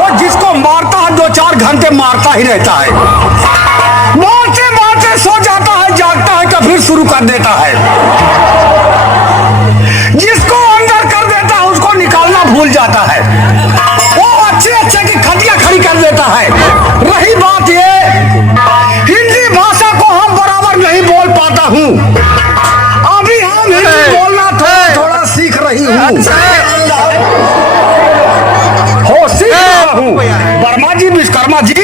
वो जिसको मारता है 2-4 घंटे मारता ही रहता है, मारते मारते सो जाता है, जागता है तो फिर शुरू कर देता है। जिसको अंदर कर देता है उसको निकालना भूल जाता है। वो अच्छे अच्छे की खटिया खड़ी कर देता है। रही बात ये, हिंदी भाषा को हम बराबर नहीं बोल पाता हूँ। अभी हम हिंदी बोलना थोड़ा सीख रही हूँ, सीख रहा हूँ। वर्मा जी, विश्वकर्मा जी,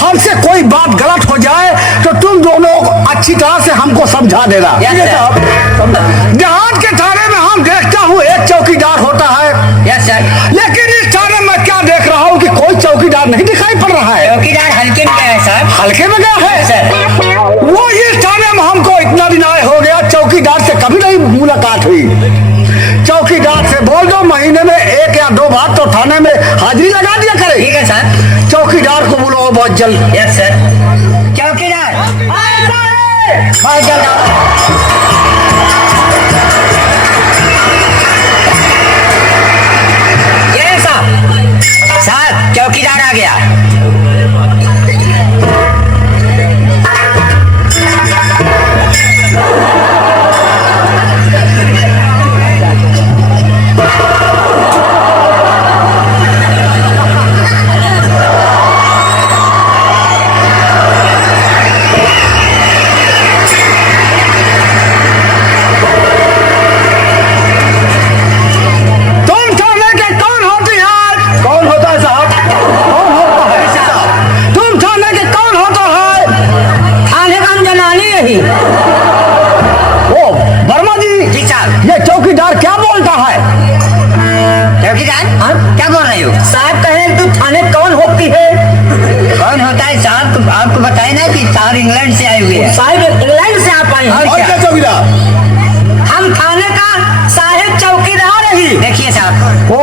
हमसे कोई बात गलत हो जाए तो तुम दोनों अच्छी तरह से हमको समझा देना। देहात के थाने में हम देखता हूँ एक चौकीदार होता है, लेकिन इस थाने में क्या देख रहा हूँ कि कोई चौकीदार नहीं दिखाई पड़ रहा है। चौकीदार हल्के में गया है साहब, हल्के में गया है। वो इस थाने में हमको इतना दिन आए हो गया, चौकीदार से कभी नहीं मुलाकात हुई। चौकीदार से बोल दो महीने में 1 या 2 बार तो थाने में हाजिरी लगा दिया करे। ठीक है सर। चौकीदार को बुलाओ बहुत जल्द। Yes sir. चौकीदार बहुत जल्द आओ। ये साहब चौकीदार आ गया। वर्मा जी, ये चौकीदार क्या बोलता है? चौकीदार क्या बोल रहे हो साहब? कहें तू थाने कौन होती है? कौन होता है साहब? आपको बताए ना कि साहब इंग्लैंड से आए हुए हैं। साहब इंग्लैंड से आप आए हैं? और क्या चौकीदार? हम थाने का साहेब चौकीदार ही। देखिए साहब। ओ,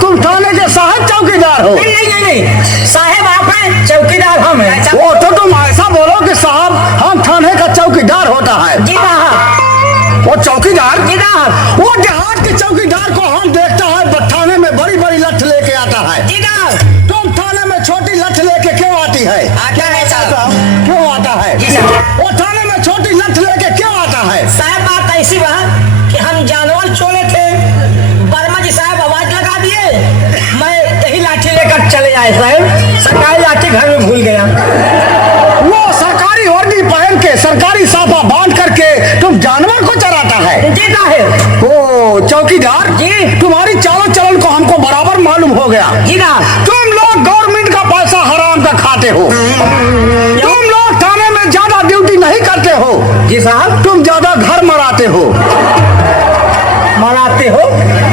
तुम थाने के साहब चौकीदार हो? नहीं, साहेब आप हैं, चौकीदार हम हैं। वो तो तुम ऐसा बोलो कि साहब हम थाने का चौकीदार होता है। जी साहब। वो चौकीदार, जी साहब। वो देहात के चौकीदार को हम देखता है थाने में बड़ी बड़ी लठ लेके आता है। जी साहब। तुम थाने में छोटी लठ लेके क्यों आती है? आता है साहब। क्यों आता है? जी साहब। वो थाने में छोटी लठ लेके क्यों आता है? साहब बात ऐसी बात कि हम जानवर छोड़े थे, वर्मा जी साहब आवाज लगा दिए, मैं यही लाठी लेकर चले आए साहब। सरकारी लाठी घर में भूल गया। वो सरकारी वर्दी पहन के, सरकारी साफा बांध करके तुम जानवर को चराता है। जी साहब। ओ चौकीदार जी, तुम्हारी चाल चलन को हमको बराबर मालूम हो गया। जी साहब। तुम लोग गवर्नमेंट का पैसा हराम का खाते हो। तुम लोग थाने में ज्यादा ड्यूटी नहीं करते हो। जी साहब। तुम ज्यादा घर मराते हो। मनाते हो?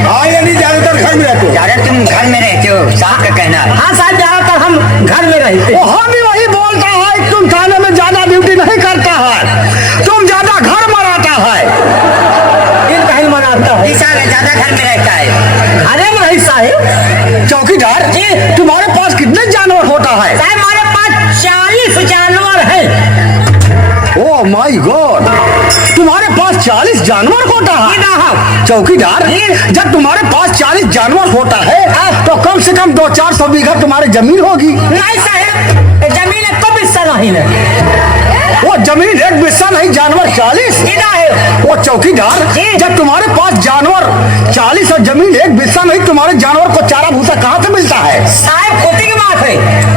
हाँ, यानी ज्यादातर घर में रहते हो। ज्यादा तुम घर में रहते हो साहब का कहना है। हाँ साहब, ज्यादातर हम घर में रहते। वो हम भी वही बोलता है कि तुम थाने में ज्यादा ड्यूटी नहीं करता है, तुम ज्यादा घर मराता है। दिन कहीं मनाता है। जी साहब ज्यादा घर में रहता है। अरे नहीं साहब। चौकीदार जी, तुम्हारे पास कितने जानवर होता है? साहब हमारे पास 40 जानवर है। ओ माय गॉड, तुम्हारे पास 40 जानवर होता है? चौकीदार, जब तुम्हारे पास 40 जानवर होता है तो कम से कम 200-400 बीघा तुम्हारी जमीन होगी। नहीं साहब, जमीन एक तो बिस्सा नहीं है। वो जमीन एक बिस्सा नहीं, जानवर 40? वो चौकीदार, जब तुम्हारे पास जानवर 40 और जमीन एक बिस्सा नहीं, तुम्हारे जानवर को चारा भूसा कहाँ से मिलता है? साहब खोटी की बात है,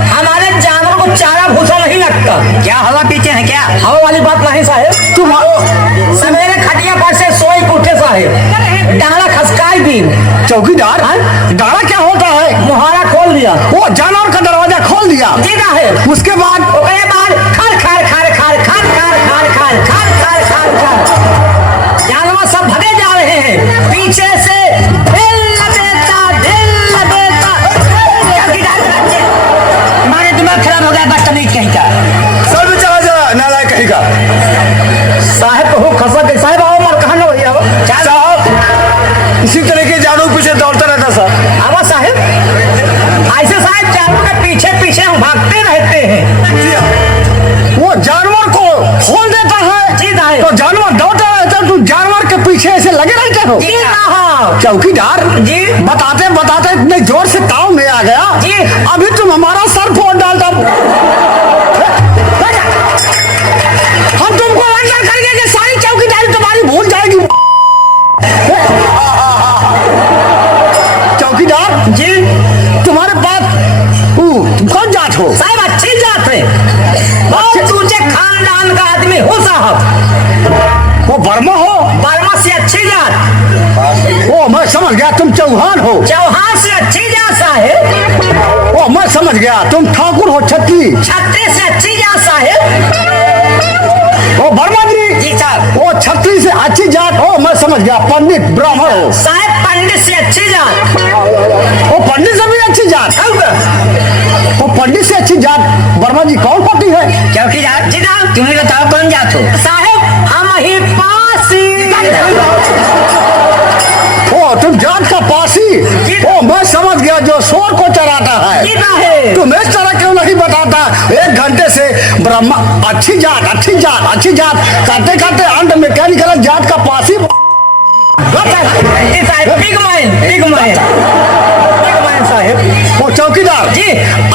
हमारे जानवर को चारा भूसा नहीं लगता। क्या हवा पीते हैं क्या? हवा वाली बात नहीं साहब। तुम सवेरे खटिया पर से सोई के उठे साहब, डाला खसकाई दिन। चौकीदार, डाला क्या होता है? मुहारा खोल दिया। वो जानवर का दरवाजा खोल दिया। उसके बाद खार खार खार खार खार खार खार खार खार खार खार खार जानवर सब भगे जा रहे हैं पीछे से। हमारे दिमाग खराब हो गया बदतमीज कहीं का। सर में चला जा नालायक कहीं का। साहब को खसा के साहब आओ मर कहा ना भैया साहब इसी तरह के जानवर पीछे दौड़ता रहता सर। आवा साहब, ऐसे साहब जानवर के पीछे पीछे हम भागते रहते हैं। वो जानवर को खोल देता है जी साहब। तो जानवर दौड़ता रहता है, तुम जानवर के पीछे ऐसे लगे रहते हो। जी हाँ। साहब चौकीदार जी। बताते बताते इतने जोर से ताव में आ गया जी। अभी तुम हमारा सर फोड़ डालता। हम तुमको अंदर करेंगे कि सारी चौकीदारी तुम्हारी भूल जाएगी। चौकीदार जी तुम्हारे पास तुम कौन जात हो? साहब अच्छी जात है, बहुत ऊंचे खानदान का आदमी हो साहब, वो वर्मा हो? बर्मा से अच्छी जात, ओ मैं समझ गया तुम चौहान हो। चौहान से अच्छी जात साहेब, ओ मैं समझ गया तुम ठाकुर हो छत्री। छत्तीस से अच्छी जात साहेब। ओ वर्मा जी जी साहब। ओ छत्री से अच्छी जात हो, मैं समझ गया पंडित ब्राह्मण हो। साहब पंडित से अच्छी जात, ओ पंडित से भी अच्छी जात। ओ पंडित से अच्छी जात वर्मा जी कौन पार्टी है? चौकीदार जी साहब तुम्हें बताओ कौन जात हो? साहब हम ही पासी। ओ तुम जात का पासी। ओ मैं समझ गया जो शोर को चराता जी है। साहब। तुम इस तरह क्यों नहीं बताता? 1 घंटे से ब्रह्मा अच्छी जात अच्छी जात अच्छी जात करते करते अंत में क्या निकला? जात का पासी। जी साहब बिग मैन साहब। ओ चौकीदार जी।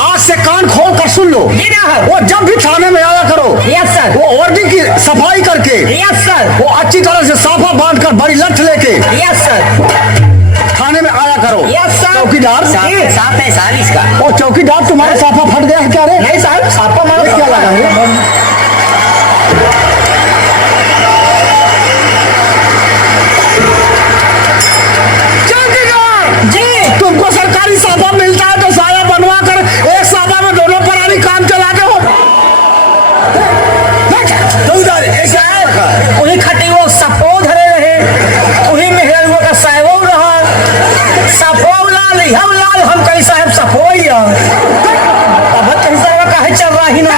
आज से कान खोल कर सुन लो। जी साहब। वो जब भी थाने में आया करो यस सर। वो वर्दी की सफाई करके यस सर। वो अच्छी तरह से साफा बांध कर बड़ी लठ लेके यस सर। थाने में आया करो। Yes sir. चौकीदार साफ है साल इसका। ओ चौकीदार तुम्हारा साफा फट गया है क्या रे? नहीं साहब साफा मारो। ये क्या लगा है? चौकीदार जी तुमको सरकारी साफा मिलता है तो साया बनवा कर एक साफा में दोनों परानी काम चलाते हो। चौकीदार ऐसा है। उन्हीं खटी वो सपो धरे रहे, उन्हीं मेहर का साहबो रहा, सपो लाल हम लाल हम कहीं साहब सपो ही अब कहीं साहब कहे चल रहा ही ना।